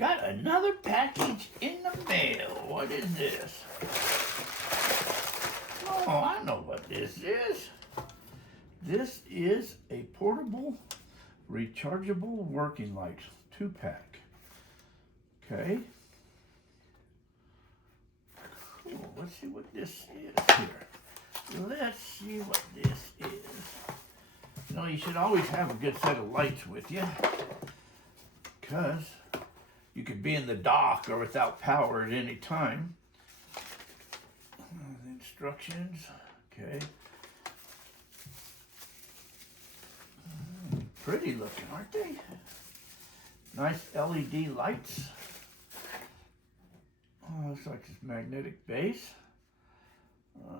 Got another package in the mail. What is this? Oh, I know what this is. This is a portable rechargeable working light 2-pack. Okay. Cool. Let's see what this is here. Let's see what this is. You know, you should always have a good set of lights with you, because you could be in the dock or without power at any time. The instructions, okay. Pretty looking, aren't they? Nice LED lights. Oh, looks like it's magnetic base.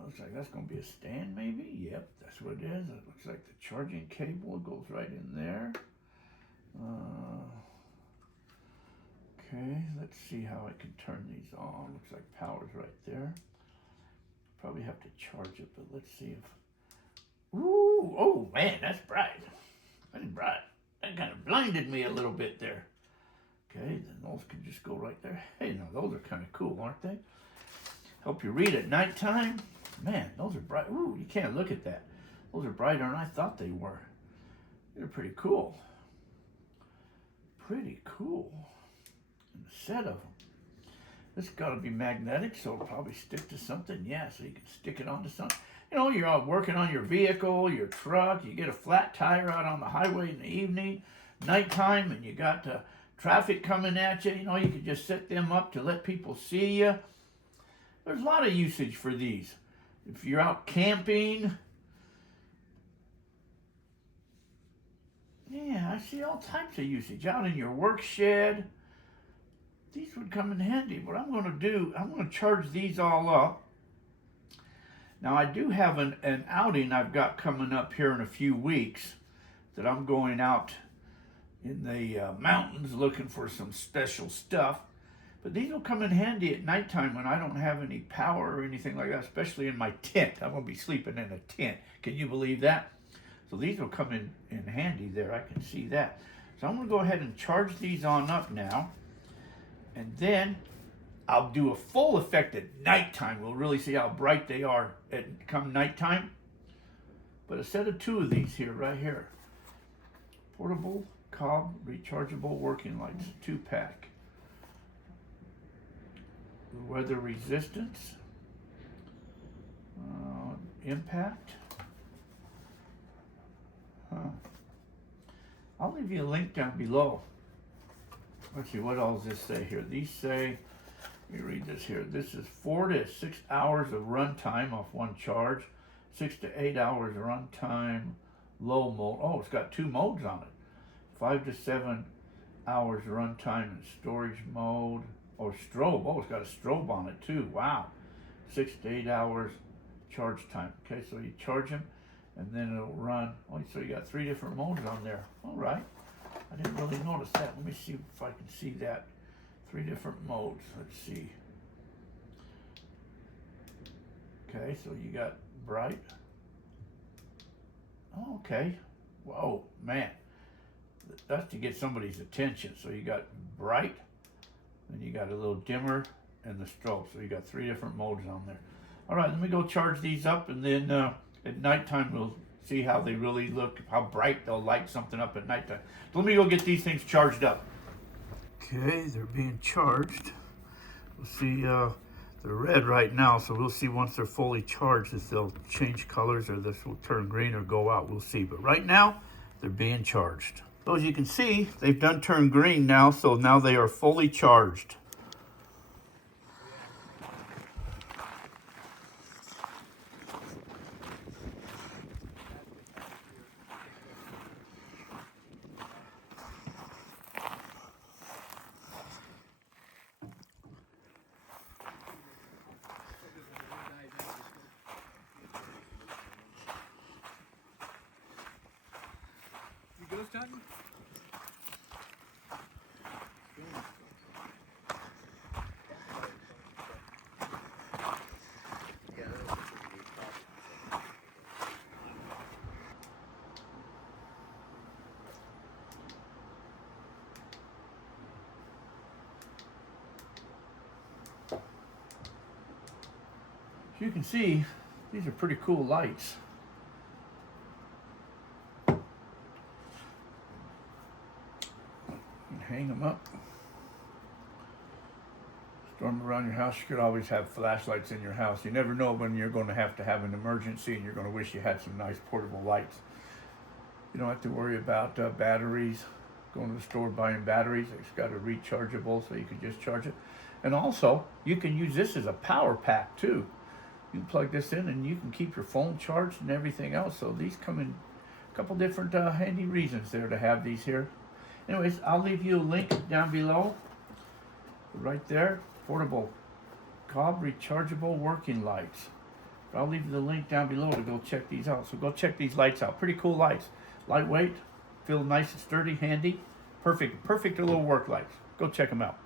Looks like that's going to be a stand maybe. Yep, that's what it is. It looks like the charging cable goes right in there. Okay, let's see how I can turn these on. Looks like power's right there. Probably have to charge it, but let's see if... Ooh, oh man, that's bright. That's bright. That kind of blinded me a little bit there. Okay, then those can just go right there. Hey, now those are kind of cool, aren't they? Help you read at nighttime. Man, those are bright. Ooh, you can't look at that. Those are brighter than I thought they were. They're pretty cool. Pretty cool. And a set of them. This has got to be magnetic, so it'll probably stick to something. Yeah, so you can stick it onto something. You know, you're out working on your vehicle, your truck, you get a flat tire out on the highway in the evening, nighttime, and you got traffic coming at you. You know, you could just set them up to let people see you. There's a lot of usage for these. If you're out camping, yeah, I see all types of usage. Out in your work shed, these would come in handy. What I'm going to do, I'm going to charge these all up. Now I do have an outing I've got coming up here in a few weeks, that I'm going out in the mountains looking for some special stuff. But these will come in handy at nighttime when I don't have any power or anything like that, especially in my tent. I'm going to be sleeping in a tent. Can you believe that? So these will come in handy there. I can see that. So I'm going to go ahead and charge these on up now. And then I'll do a full effect at nighttime. We'll really see how bright they are at come nighttime. But a set of 2 of these here, right here. Portable Cobb rechargeable working lights, 2-pack. Weather resistance. Impact. I'll leave you a link down below. Let's see, what all does this say here? These say, let me read this here. This is 4 to 6 hours of run time off one charge. 6 to 8 hours run time, low mode. Oh, it's got 2 modes on it. 5 to 7 hours run time in storage mode. Or strobe. Oh, it's got a strobe on it too. Wow. 6 to 8 hours charge time. Okay, so you charge them and then it'll run. Oh, so you got 3 different modes on there. All right. I didn't really notice that. Let me see if I can see that. 3 different modes. Let's see. Okay, so you got bright. Oh, okay. Whoa, man. That's to get somebody's attention. So you got bright. Then you got a little dimmer and the strobe. So you got 3 different modes on there. All right, let me go charge these up, and then at nighttime we'll see how they really look, how bright they'll light something up at nighttime. So let me go get these things charged up. Okay, they're being charged. We'll see, they're red right now, so we'll see once they're fully charged if they'll change colors or this will turn green or go out. We'll see. But right now, they're being charged. So as you can see, they've done turn green now, so now they are fully charged. You ghost hunting? As you can see, these are pretty cool lights. Hang them up. Storm around your house. You could always have flashlights in your house. You never know when you're going to have an emergency and you're going to wish you had some nice portable lights. You don't have to worry about batteries, going to the store buying batteries. It's got a rechargeable so you can just charge it. And also, you can use this as a power pack too. You can plug this in and you can keep your phone charged and everything else. So these come in a couple different handy reasons there to have these here. Anyways, I'll leave you a link down below, right there, portable Cobb rechargeable working lights. I'll leave you the link down below to go check these out. So go check these lights out. Pretty cool lights. Lightweight, feel nice and sturdy, handy. Perfect little work lights. Go check them out.